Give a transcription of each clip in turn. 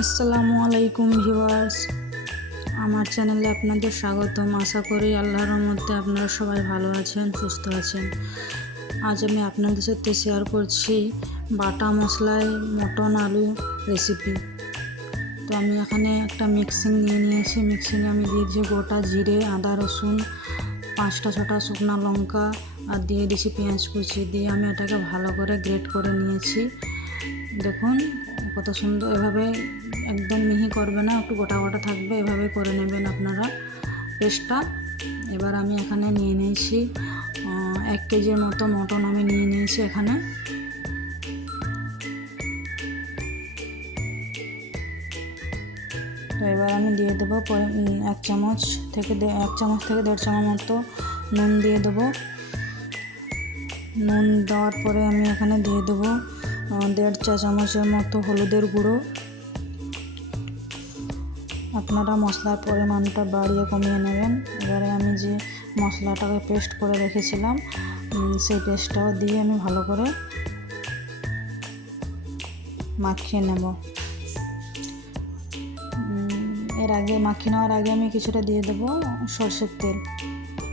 আসসালামু আলাইকুম ভিউয়ার্স, আমার চ্যানেলে আপনাদের স্বাগতম। আশা করি আল্লাহর রহমতে আপনারা সবাই ভালো আছেন, সুস্থ আছেন। আজ আমি আপনাদের সাথে শেয়ার করছি বাটা মশলায় মটন আলু রেসিপি। তো আমি এখানে একটা মিক্সিং নিয়ে নিয়েছি। মিক্সিংয়ে আমি দিয়েছি গোটা জিরে, আদা, রসুন, 5টা-6টা শুকনো লঙ্কা আর দিয়ে দিয়েছি পেঁয়াজ কুচি। দিয়ে আমি এটাকে ভালো করে গ্রেট করে নিয়েছি। দেখুন কত সুন্দর, এভাবে একদম মিহি করবে না, একটু গোটা গোটা থাকবে, এভাবে করে নেবেন আপনারা পেস্টটা। এবার আমি এখানে নিয়ে নিয়েছি 1 কেজির মতো মটন আমি নিয়ে নিয়েছি এখানে। তো এবার আমি দিয়ে দেবো 1 চামচ থেকে 1.5 চামচ মতো নুন দিয়ে দেবো। নুন দেওয়ার পরে আমি এখানে দিয়ে দেবো 1.5 চা চামচের মতো হলুদের গুঁড়ো। আপনারা মশলার পরিমাণটা বাড়িয়ে কমিয়ে নেবেন। এবারে আমি যে মশলাটাকে পেস্ট করে রেখেছিলাম সেই পেস্টটাও দিয়ে আমি ভালো করে মাখিয়ে নেব। এর আগে মাখিয়ে নেওয়ার আগে আমি কিছুটা দিয়ে দেবো সরষের তেল,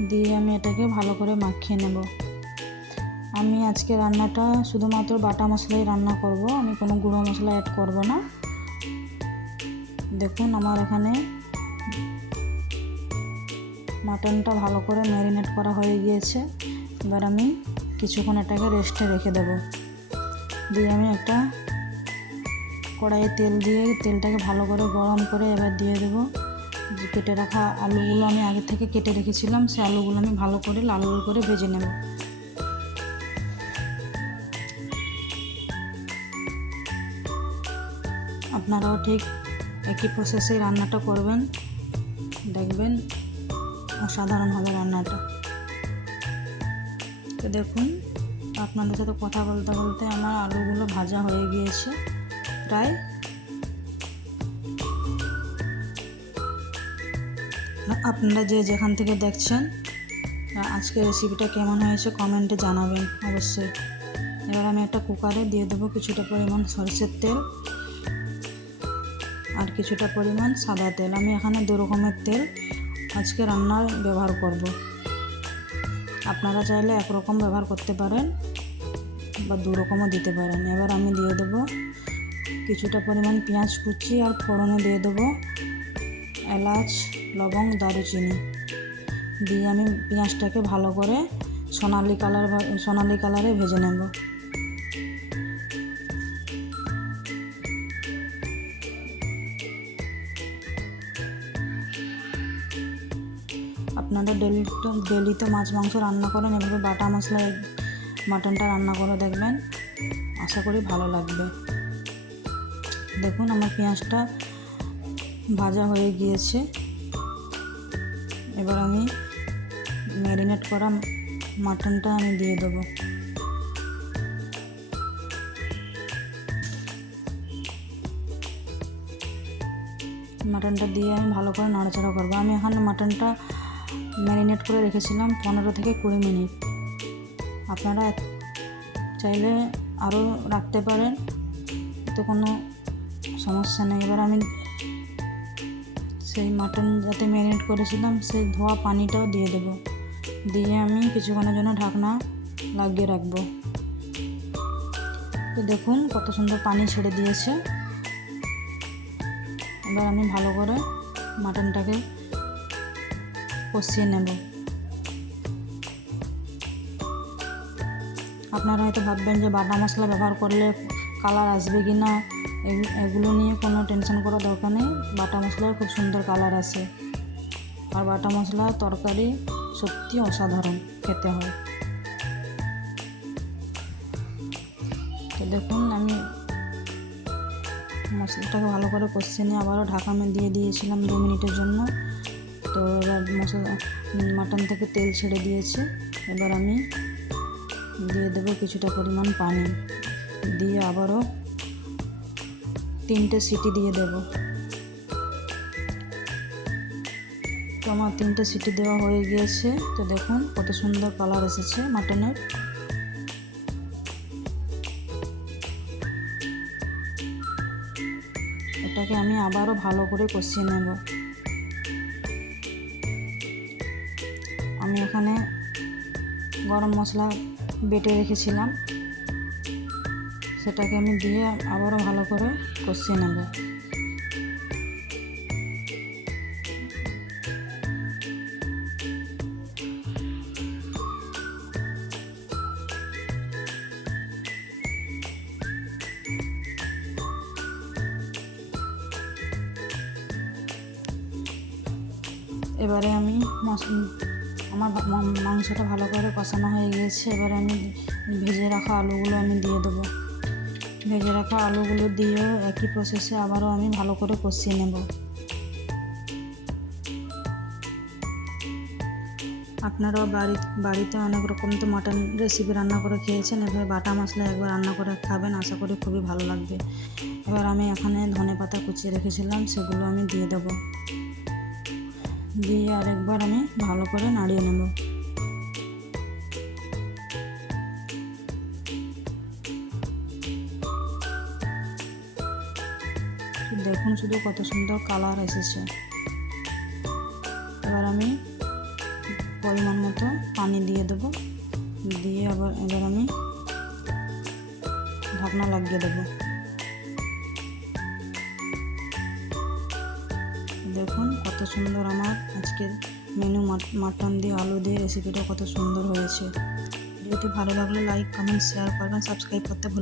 দিয়ে আমি এটাকে ভালো করে মাখিয়ে নেব। আমি আজকে রান্নাটা শুধুমাত্র বাটা মশলাই রান্না করব, আমি কোনো গুঁড়ো মশলা অ্যাড করব না। দেখুন আমার এখানে মাটনটা ভালো করে ম্যারিনেট করা হয়ে গিয়েছে। এবার আমি কিছুক্ষণ এটাকে রেস্টে রেখে দেব। দিয়ে আমি একটা কড়াইয়ে তেল দিয়ে তেলটাকে ভালো করে গরম করে এবার দিয়ে দেবো যে কেটে রাখা আলুগুলো আমি আগে থেকে কেটে রেখেছিলাম, সেই আলুগুলো আমি ভালো করে লাল লাল করে ভেজে নেব। আপনারাও ঠিক একই প্রসেসে রান্নাটা করবেন, দেখবেন অসাধারণ হবে রান্নাটা। তো দেখুন আপনাদের সাথে কথা বলতে বলতে আমার আলুগুলো ভাজা হয়ে গিয়েছে প্রায়। আপনারা যে যেখান থেকে দেখছেন আজকের রেসিপিটা কেমন হয়েছে কমেন্টে জানাবেন অবশ্যই। এবার আমি একটা কুকারে দিয়ে দেবো কিছুটা পরিমাণ সরষের তেল আর কিছুটা পরিমাণ সাদা তেল। আমি এখানে 2 রকমের তেল আজকে রান্নার ব্যবহার করব। আপনারা চাইলে 1 রকম ব্যবহার করতে পারেন বা 2 রকমও দিতে পারেন। এবার আমি দিয়ে দেবো কিছুটা পরিমাণ পেঁয়াজ কুচি আর ফোড়নে দিয়ে দেবো এলাচ, লবঙ্গ, দারুচিনি। দিয়ে আমি পেঁয়াজটাকে ভালো করে সোনালি কালারে ভেজে নেব। আপনারা ডেলি তো মাছ মাংস রান্না করেন, এভাবে বাটা মশলায় মাটনটা রান্না করে দেখবেন, আশা করি ভালো লাগবে। দেখুন আমার পেঁয়াজটা ভাজা হয়ে গিয়েছে। এবার আমি ম্যারিনেট করা মাটনটা আমি দিয়ে দেবো। মাটনটা দিয়ে আমি ভালো করে নাড়াচাড়া করবো। আমি এখানে মাটনটা ম্যারিনেট করে রেখেছিলাম 15 থেকে 20 মিনিট। আপনারা চাইলে আরও রাখতে পারেন, তো কোনো সমস্যা নেই। এবার আমি সেই মাটন যাতে ম্যারিনেট করেছিলাম সেই ধোয়া পানিটাও দিয়ে দেব। দিয়ে আমি কিছুক্ষণের জন্য ঢাকনা লাগিয়ে রাখবো। তো দেখুন কত সুন্দর পানি ছেড়ে দিয়েছে। এবার আমি ভালো করে মাটনটাকে কষিয়ে নেব। আপনারা হয়তো ভাববেন যে বাটা মশলা ব্যবহার করলে কালার আসবে কি না, এগুলো নিয়ে কোনো টেনশন করার দরকার নেই। বাটা মশলার খুব সুন্দর কালার আসে, আর বাটা মশলা তরকারি সত্যি অসাধারণ খেতে হয়। তো দেখুন আমি মশলাটাকে ভালো করে কষিয়ে নিয়ে আবারও ঢাকা দিয়ে দিয়েছিলাম 2 মিনিটের জন্য। তো এবার মাটন থেকে তেল ছেড়ে দিয়েছে। এবার আমি দিয়ে দেবো কিছুটা পরিমাণ পানি, দিয়ে আবারও 3টে সিটি দিয়ে দেব। তো আমার 3টে সিটি দেওয়া হয়ে গিয়েছে। তো দেখুন কত সুন্দর কালার এসেছে মাটনের। এটাকে আমি আবারও ভালো করে কষিয়ে নেব। আমি এখানে গরম মশলা বেটে রেখেছিলাম, সেটাকে আমি দিয়ে আবারও ভালো করে কষিয়ে নেব। এবারে আমি আমার মাংসটা ভালো করে কষানো হয়ে গিয়েছে। এবারে আমি ভেজে রাখা আলুগুলো আমি দিয়ে দেবো। ভেজে রাখা আলুগুলো দিয়ে একই প্রসেসে আবারও আমি ভালো করে কষিয়ে নেব। আপনারাও বাড়িতে অনেক রকম তো মাটন রেসিপি রান্না করে খেয়েছেন, এভাবে বাটা মশলা একবার রান্না করে খাবেন, আশা করি খুবই ভালো লাগবে। এবার আমি এখানে ধনেপাতা কুচিয়ে রেখেছিলাম, সেগুলো আমি দিয়ে দেবো। দিয়ে আরেকবার আমি ভালো করে নাড়িয়ে নেব। দেখুন শুধু কত সুন্দর কালার এসেছে। এবার আমি পরিমাণ মতো পানি দিয়ে দেবো, দিয়ে এবার আমি ঢাকনা লাগিয়ে দেবো। দেখুন কত সুন্দর আমার আজকের মেনু মাটন দিয়ে আলু দিয়ে রেসিপিটা কত সুন্দর হয়েছে। ভিডিওটি ভালো লাগলে লাইক, কমেন্ট, শেয়ার করবেন, সাবস্ক্রাইব করতে ভুলবেন না।